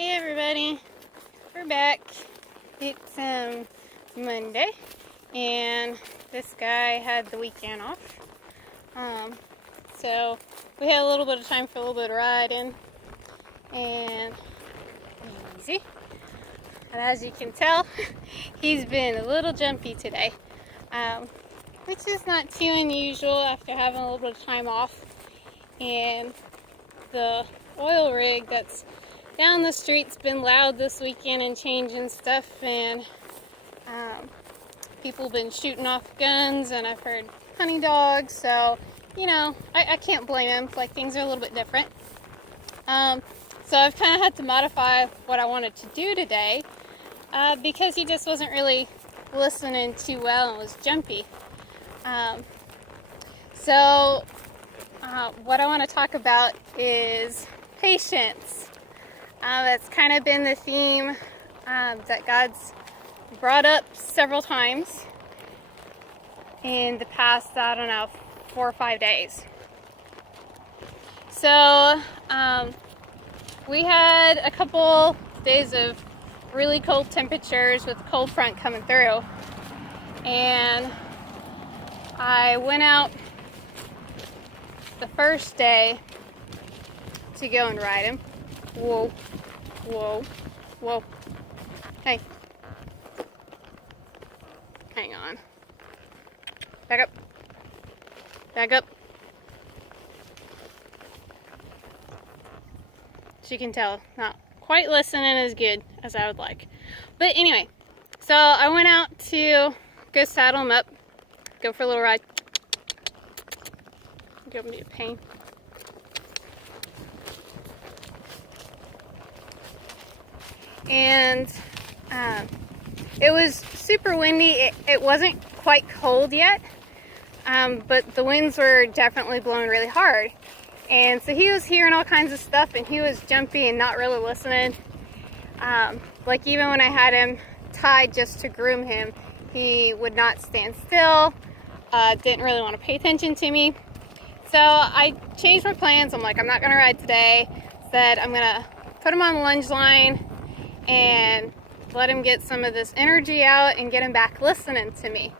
Hey everybody, we're back. It's Monday, and this guy had the weekend off. So we had a little bit of time for a little bit of riding, and easy. And as you can tell, he's been a little jumpy today, which is not too unusual after having a little bit of time off. And the oil rig that's down the street's been loud this weekend and changing stuff, and people have been shooting off guns, and I've heard honey dogs, so I can't blame him. Like, things are a little bit different. So I've kind of had to modify what I wanted to do today because he just wasn't really listening too well and was jumpy. So what I want to talk about is patience. That's kind of been the theme that God's brought up several times in the past, 4 or 5 days. So we had a couple days of really cold temperatures with the cold front coming through, and I went out the first day to go and ride him. Whoa, whoa, whoa. Hey. Hang on. Back up. Back up. As you can tell, not quite listening as good as I would like. But anyway, so I went out to go saddle him up, go for a little ride. Give me a pain. And it was super windy. It wasn't quite cold yet, but the winds were definitely blowing really hard. And so he was hearing all kinds of stuff, and he was jumpy and not really listening. Like, even when I had him tied just to groom him, he would not stand still, didn't really want to pay attention to me. So I changed my plans. I'm like, I'm not going to ride today. Said I'm going to put him on the lunge line and let him get some of this energy out and get him back listening to me.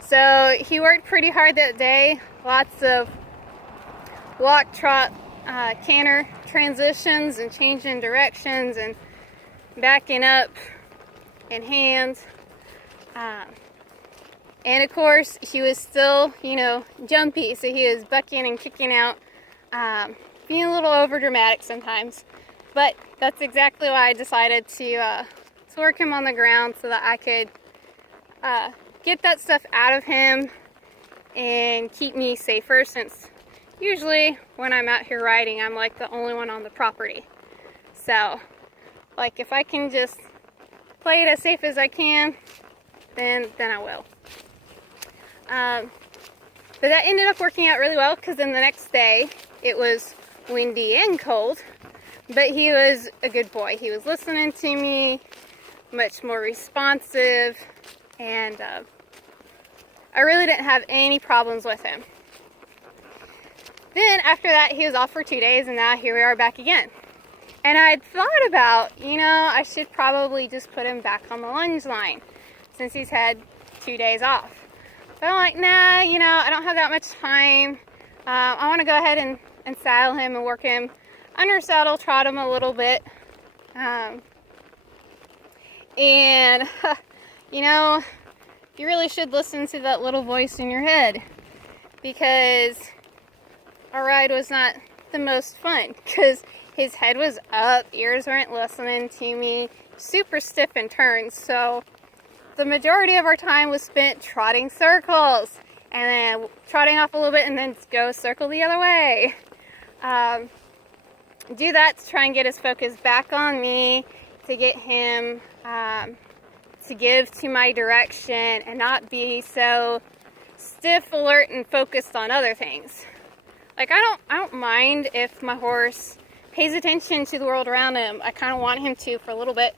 So he worked pretty hard that day. Lots of walk, trot, canter transitions and changing directions and backing up and hands. And of course, he was still, jumpy, so he was bucking and kicking out, being a little over dramatic sometimes. But that's exactly why I decided to work him on the ground so that I could get that stuff out of him and keep me safer, since usually when I'm out here riding, I'm like the only one on the property. So, like, if I can just play it as safe as I can, then I will. But that ended up working out really well, because then the next day it was windy and cold, but he was a good boy. He was listening to me, much more responsive, and I really didn't have any problems with him. Then after that, he was off for 2 days, and now here we are back again. And I'd thought about, I should probably just put him back on the lunge line since he's had 2 days off. But I'm like, nah, I don't have that much time. I want to go ahead and saddle him and work him under saddle, trot him a little bit. And, you really should listen to that little voice in your head, because our ride was not the most fun, because his head was up, ears weren't listening to me, super stiff in turns. So the majority of our time was spent trotting circles, and then trotting off a little bit, and then go circle the other way. Do that to try and get his focus back on me, to get him to give to my direction and not be so stiff, alert, and focused on other things. Like, I don't mind if my horse pays attention to the world around him. I kind of want him to for a little bit,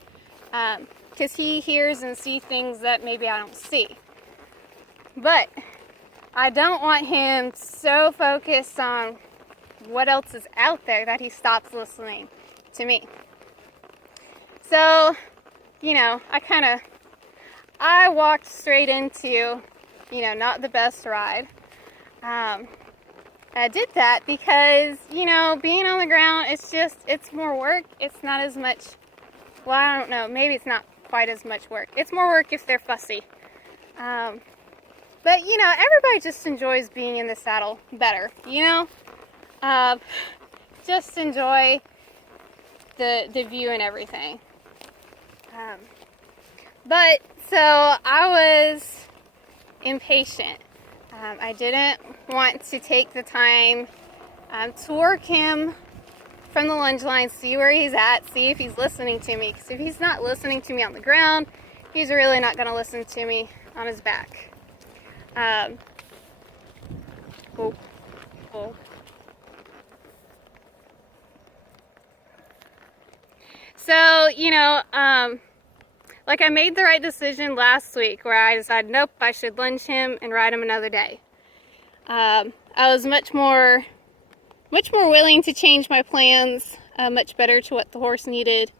because he hears and sees things that maybe I don't see. But I don't want him so focused on what else is out there that he stops listening to me. So, you know, I walked straight into, you know, not the best ride. I did that because, you know, being on the ground, it's more work. It's not as much, well, I don't know, maybe it's not quite as much work. It's more work if they're fussy. But, you know, everybody just enjoys being in the saddle better, you know? Just enjoy the view and everything. But, so I was impatient. I didn't want to take the time to work him from the lunge line, see where he's at, see if he's listening to me. Because if he's not listening to me on the ground, he's really not going to listen to me on his back. So, you know, like I made the right decision last week where I decided, nope, I should lunge him and ride him another day. I was much more willing to change my plans, much better to what the horse needed.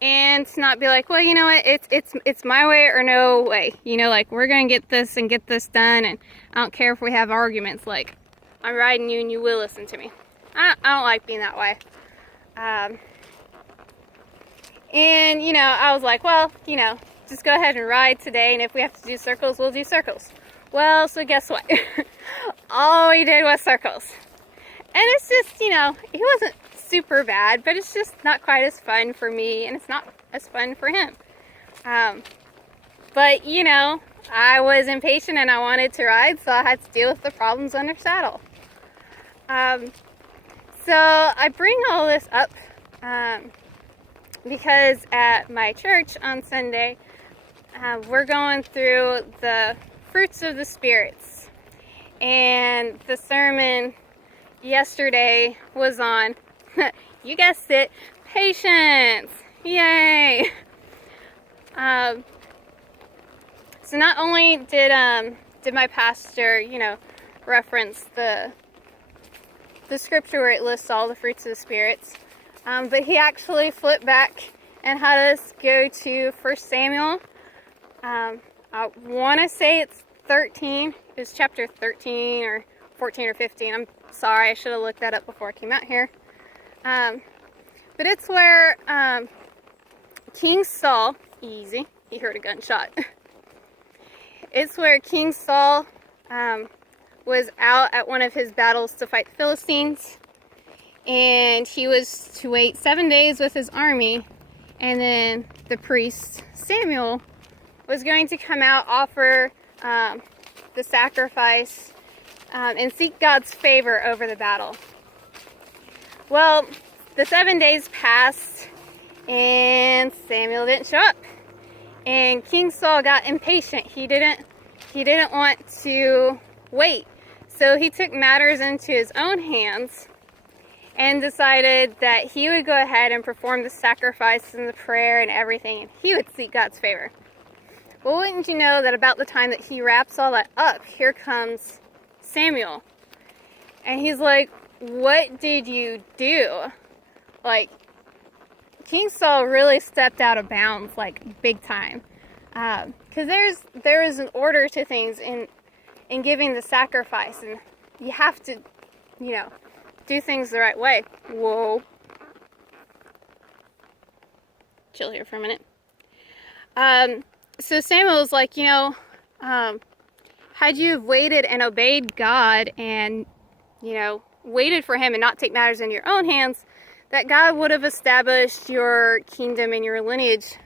And to not be like, well, you know what, it's my way or no way. You know, like, we're going to get this done, and I don't care if we have arguments. Like, I'm riding you and you will listen to me. I don't like being that way. And, you know, I was like, well, you know, just go ahead and ride today, and if we have to do circles, we'll do circles. Well, so guess what? All we did was circles. And it's just, you know, he wasn't super bad, but it's just not quite as fun for me, and it's not as fun for him. But, you know, I was impatient and I wanted to ride, so I had to deal with the problems under saddle. So I bring all this up because at my church on Sunday, we're going through the fruits of the spirits, and the sermon yesterday was on, you guessed it, patience. Yay! So not only did my pastor, you know, reference the scripture where it lists all the fruits of the spirits, but he actually flipped back and had us go to 1 Samuel. I want to say it's 13. It was chapter 13 or 14 or 15. I'm sorry, I should have looked that up before I came out here. But it's where King Saul, easy, he heard a gunshot. It's where King Saul was out at one of his battles to fight the Philistines, and he was to wait 7 days with his army, and then the priest Samuel was going to come out, offer the sacrifice, and seek God's favor over the battle. Well, the 7 days passed, and Samuel didn't show up. And King Saul got impatient. He didn't want to wait. So he took matters into his own hands and decided that he would go ahead and perform the sacrifice and the prayer and everything, and he would seek God's favor. Well, wouldn't you know that about the time that he wraps all that up, here comes Samuel. And he's like, what did you do? Like, King Saul really stepped out of bounds, like, big time. Because there is an order to things in giving the sacrifice, and you have to, you know, do things the right way. Whoa. Chill here for a minute. So Samuel was like, you know, had you have waited and obeyed God and, you know, waited for him and not take matters in your own hands, that God would have established your kingdom and your lineage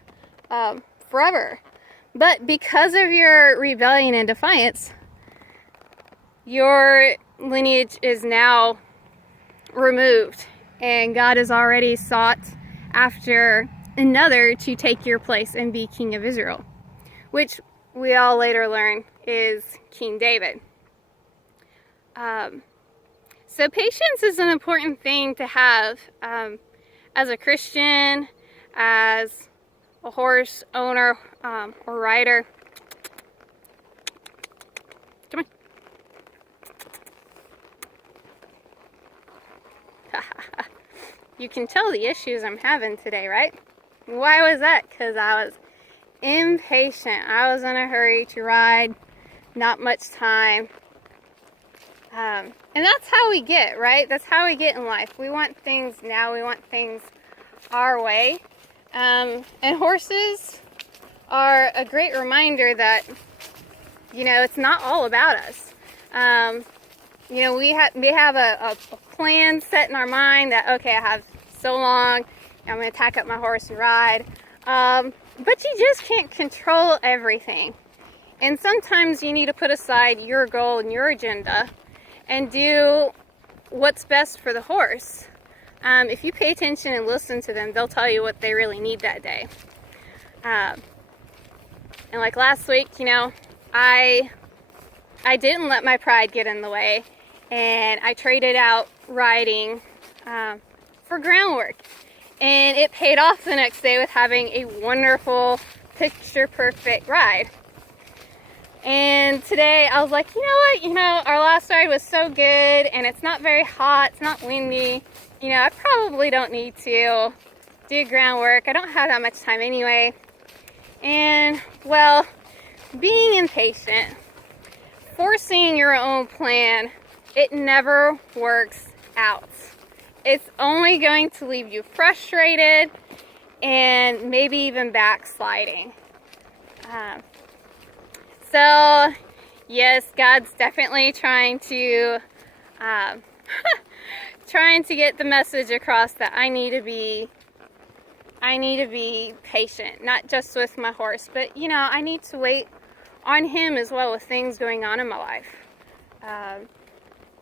forever. But because of your rebellion and defiance, your lineage is now removed, and God has already sought after another to take your place and be king of Israel, which we all later learn is King David. So patience is an important thing to have as a Christian, as a horse owner or rider. Come on. you can tell the issues I'm having today, right? Why was that? Because I was impatient. I was in a hurry to ride, not much time. And that's how we get, right? That's how we get in life. We want things now. We want things our way. And horses are a great reminder that, it's not all about us. We have a plan set in our mind that, okay, I have so long, I'm going to tack up my horse and ride. But you just can't control everything. And sometimes you need to put aside your goal and your agenda and do what's best for the horse. If you pay attention and listen to them, they'll tell you what they really need that day. And like last week, I didn't let my pride get in the way, and I traded out riding for groundwork. And it paid off the next day with having a wonderful, picture-perfect ride. And today I was like, our last ride was so good, and it's not very hot, it's not windy. I probably don't need to do groundwork. I don't have that much time anyway. And, well, being impatient, forcing your own plan, it never works out. It's only going to leave you frustrated and maybe even backsliding. So, yes, God's definitely trying to get the message across that I need to be patient, not just with my horse, but I need to wait on Him as well with things going on in my life.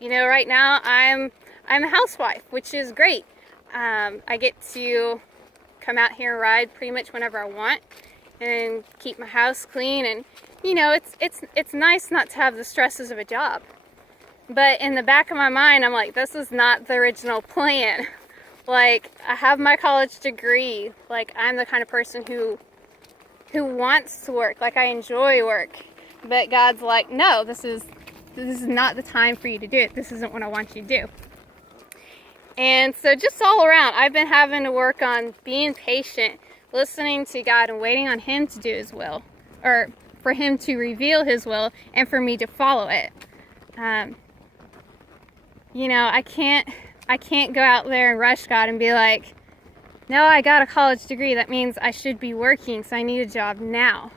Right now I'm a housewife, which is great. I get to come out here and ride pretty much whenever I want and keep my house clean, and it's nice not to have the stresses of a job. But in the back of my mind, I'm like, this is not the original plan. Like, I have my college degree. Like, I'm the kind of person who wants to work. Like, I enjoy work. But God's like, no, this is not the time for you to do it. This isn't what I want you to do. And so just all around, I've been having to work on being patient, listening to God and waiting on Him to do His will, or for Him to reveal His will and for me to follow it. I can't go out there and rush God and be like, no, I got a college degree. That means I should be working, so I need a job now.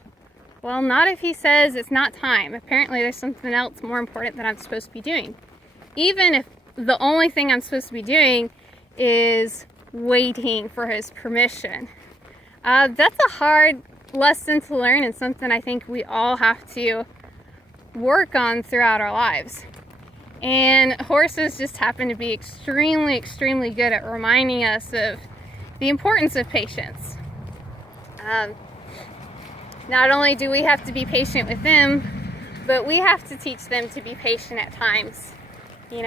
Well, not if He says it's not time. Apparently there's something else more important that I'm supposed to be doing. Even if the only thing I'm supposed to be doing is waiting for His permission. That's a hard lesson to learn, and something I think we all have to work on throughout our lives. And horses just happen to be extremely, extremely good at reminding us of the importance of patience. Not only do we have to be patient with them, but we have to teach them to be patient at times. To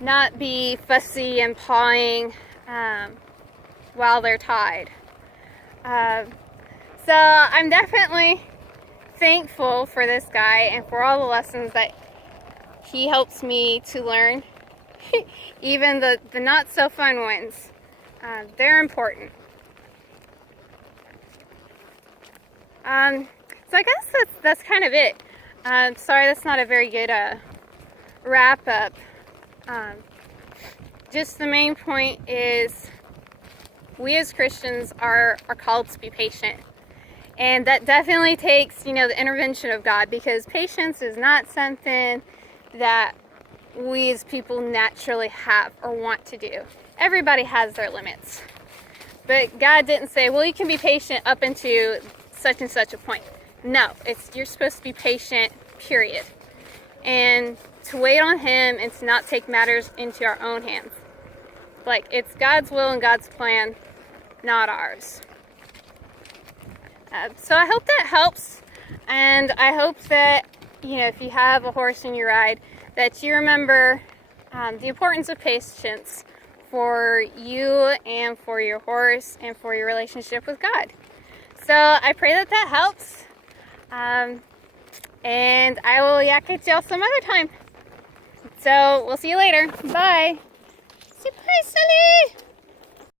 not be fussy and pawing while they're tied. So I'm definitely thankful for this guy and for all the lessons that he helps me to learn. Even the not so fun ones. They're important. So I guess that's kind of it. Sorry, that's not a very good wrap up. Just the main point is we as Christians are called to be patient. And that definitely takes, the intervention of God, because patience is not something that we as people naturally have or want to do. Everybody has their limits. But God didn't say, well, you can be patient up into such and such a point. No, you're supposed to be patient, period. And to wait on Him and to not take matters into our own hands. Like, it's God's will and God's plan, not ours. So I hope that helps. And I hope that, if you have a horse in your ride, that you remember the importance of patience for you and for your horse and for your relationship with God. So I pray that helps. And I will yak at y'all some other time. So we'll see you later. Bye.